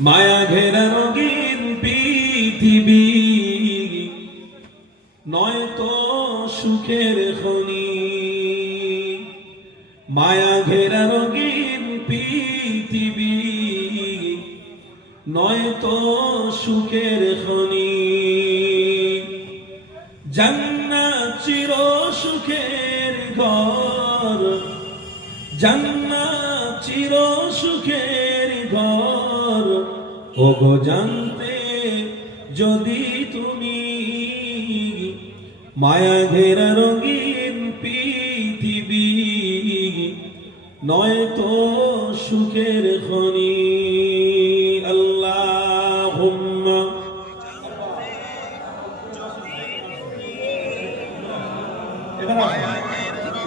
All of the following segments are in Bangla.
মায়া ঘেরা রঙিন পৃথিবী। নয়তো সুখের খনি। মায়া ঘেরা রঙিন পৃথিবী। নয়তো সুখের খনি। জান্নাত চির সুখের ঘর। জান্নাত চির সুখের ওগো জানতে যদি তুমি মায়া ঘেরা রঙিন পৃথিবী, নয়তো সুখের খনি আল্লাহ আসুন।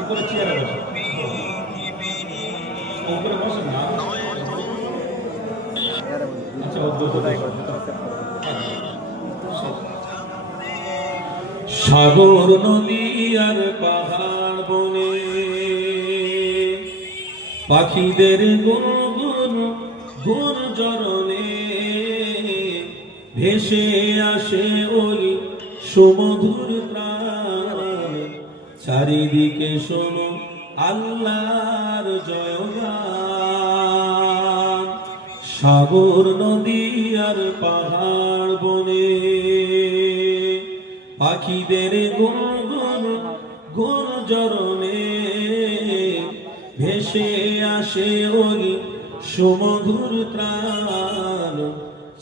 উপরে চেয়ারে বসুন সাগর, নদী আর পাহাড় বনে পাখিদের গুনগুন গুন জরনে ভেসে আসে ওই সুমধুর প্রাণ। চারিদিকে শোনো আল্লাহর জয়গান। সাগর নদী আর পাহাড় বনে। পাখিদের গুনগুন গুন জরনে ভেসে আসে ওই সুমধুর ত্রাণ।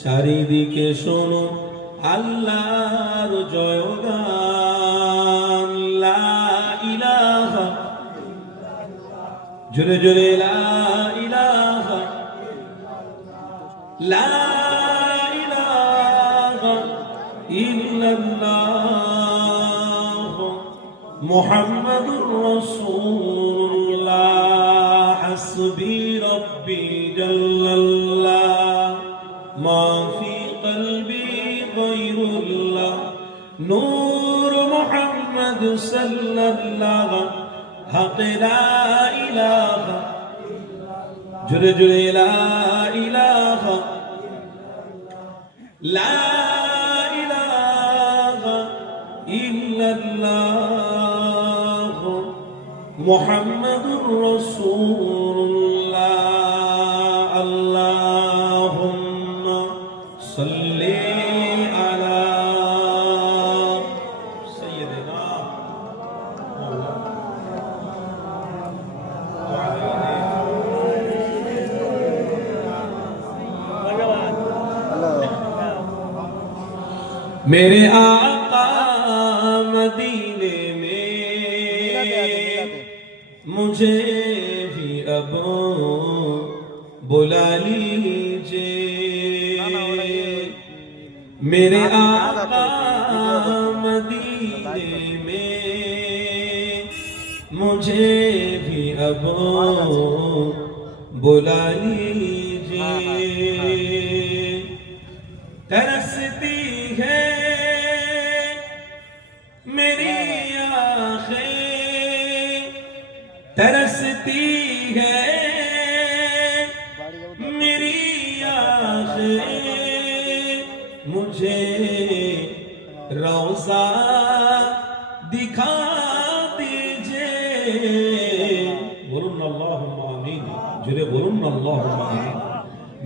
চারিদিকে শোনো আল্লাহর জয়গান। লা জোরে জোরে লা لا إله إلا الله محمد رسول الله. حسبي ربي جل الله. ما في قلبي غير الله. نور محمد صلى الله حق لا إله জোরে জোরে লা ইলাহা লা ইলাহা ইল্লাল্লাহ মুহাম্মাদুর রাসূলুল্লাহ আল্লাহুম্মা میرے آقا مدینے میں مجھے بھی اب بلا لیجے میرے آقا مدینے میں مجھے بھی اب بلا لیجے ترستی ہے۔ میری آنکھیں مجھے روزہ دکھا دیجیے۔ بولن اللہم آمین۔ جرے بولن اللہم آمین۔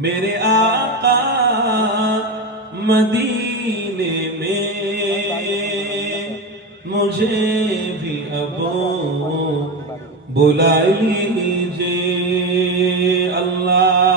میرے آقا مدینے میں مجھے بھی ابو বোলাইলি যে আল্লাহ